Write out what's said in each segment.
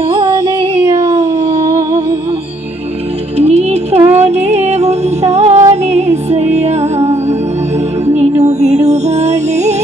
ఉంటానయ్యా, నీతోనే ఉంటానేసయ్యా, నిన్ను విడువలేనయ్యా.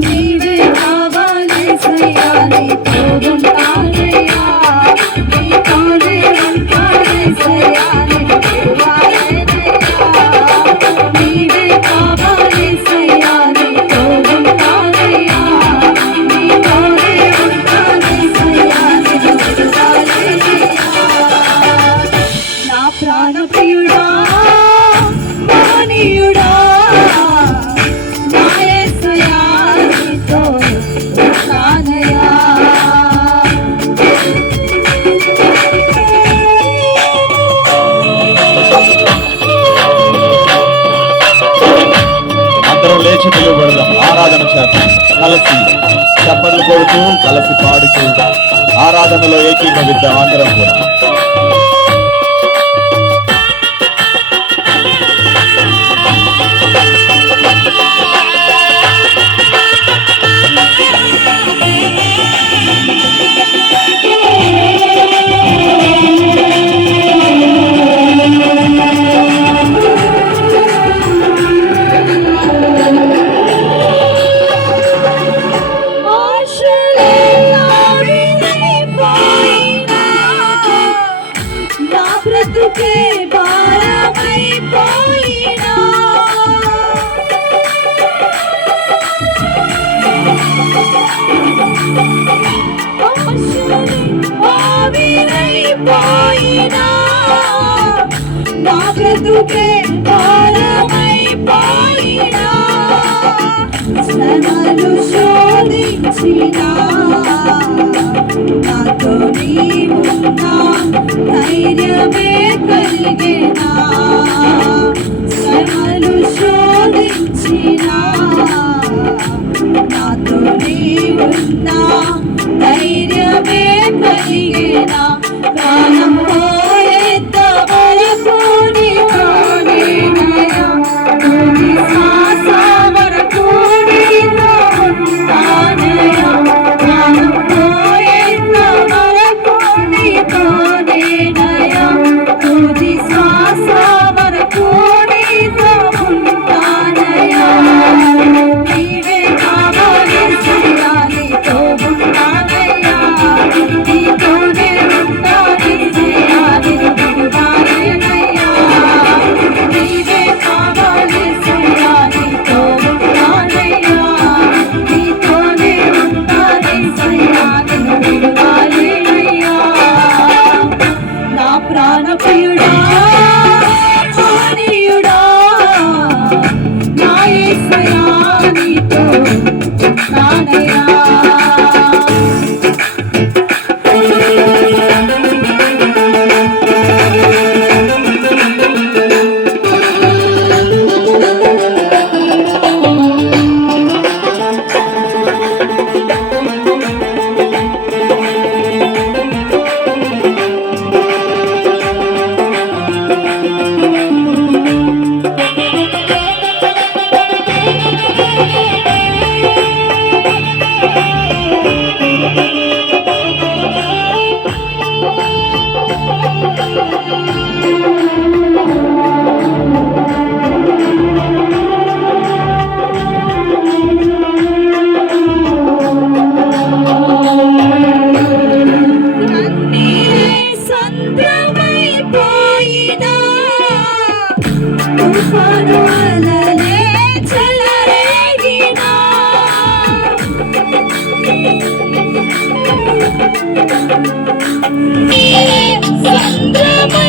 నీవే కావాలేసయ్యా, నీతో ఉంటానయ్యా, నీతోనే ఉంటానేసయ్యా, నిన్ను విడువలేనయ్యా. నీవే కావాలేసయ్యా, నీతో ఉంటానయ్యా, నీతోనే ఉంటానేసయ్యా, నిన్ను విడువలేనయ్యా. నా ప్రాణ ప్రియుడా, మహనీయుడా, లేచి నిలబడదాం, ఆరాధన చేద్దాం, కలిసి చప్పట్లు కొడుతూ కలిసి పాడుతూ ఆరాధనలో ఏకీభవిద్దాం అందరం కూడా. నా బ్రతుకే భారమైపోయినా, శ్రమలు శోధించినా, నాతో నీవున్నా ధైర్యమే కలిగేనా. శ్రమలు శోధించినా, నాతో నీవున్నా ధైర్యమే కలిగేనా. ప్రాణం పోయేంత వరకు నీతోనేనయ్యా, తుది శ్వాస వరకు నీతో ఉంటానయ్యా. ప్రాణం పోయేంత వరకు నీతోనేనయ్యా, తుది శ్వాస వరకు నీతో ఉంటానయ్యా. నీవే కావాలేసయ్యా, నీతో ఉంటానయ్యా, నీతోనే ఉంటానేసయ్యా, నిన్ను విడువలేనయ్యా. నీవే కావాలేసయ్యా, నీతో ఉంటానయ్యా, నీతోనే ఉంటానేసయ్యా, నిన్ను విడువలేనయ్యా. నా ప్రాణ ప్రియుడా, మహనీయుడా, నా యేసయ్యా, నీతో ఉంటానయ్యా. తుఫాను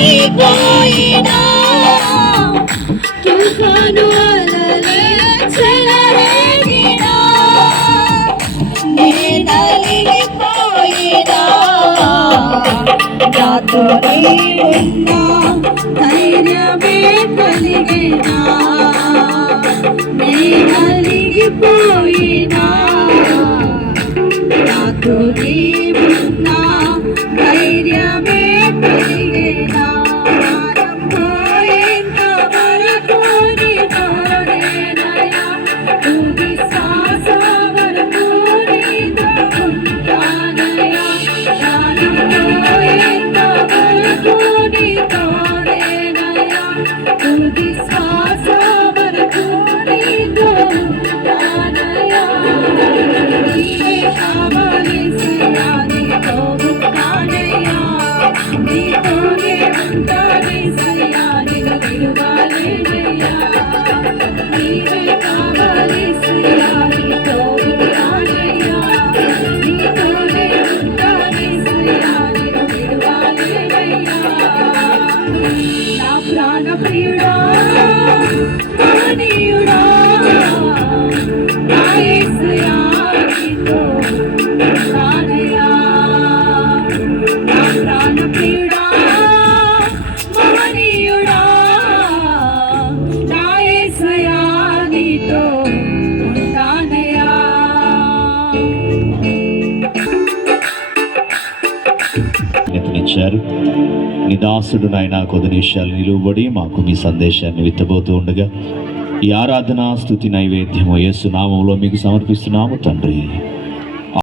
నలిగిపోయినా తుఫాను అలలే చెలరేగినా నే నలిగిపోయినా నాతో నీవున్నా ధైర్యమే కలిగేనా నే నలిగిపోయినా నాతో నీవున్నా ధైర్యమే కలిగేనా పోయేంత వరకు నీ తోడేనయ్యా తుది శ్వాస వరకు నీతో ఉంటానయ్యా పోయేంత వరకు నీ తోడేనయ్యా తుది శ్వాస వరకు నీతో ఉంటానయ్యా నీవే కావాలేసయ్యా నీతో ఉంటానయ్యా నీతోనే ఉంటానేసయ్యా నిన్ను విడువలేనయ్యా నీవే కావాలేసయ్యా నీతో ఉంటానయ్యా నీతోనే ఉంటానేసయ్యా నిన్ను విడువలేనయ్యా నా ప్రాణ ప్రియుడా మహనీయుడా నా యేసయ్యా నీతో ఉంటానయ్యా నా ప్రాణ ప్రియుడా మహనీయుడా నా యేసయ్యా నీతో ఉంటానయ్యా ఇచ్చారు నీ దాసుడు నాయన కొద్ది నిమిషాలు నిలువబడి మాకు మీ సందేశాన్ని విత్తబోతూ ఉండగా ఈ ఆరాధన స్తుతి నైవేద్యము యేసు నామములో మీకు సమర్పిస్తున్నాము తండ్రి.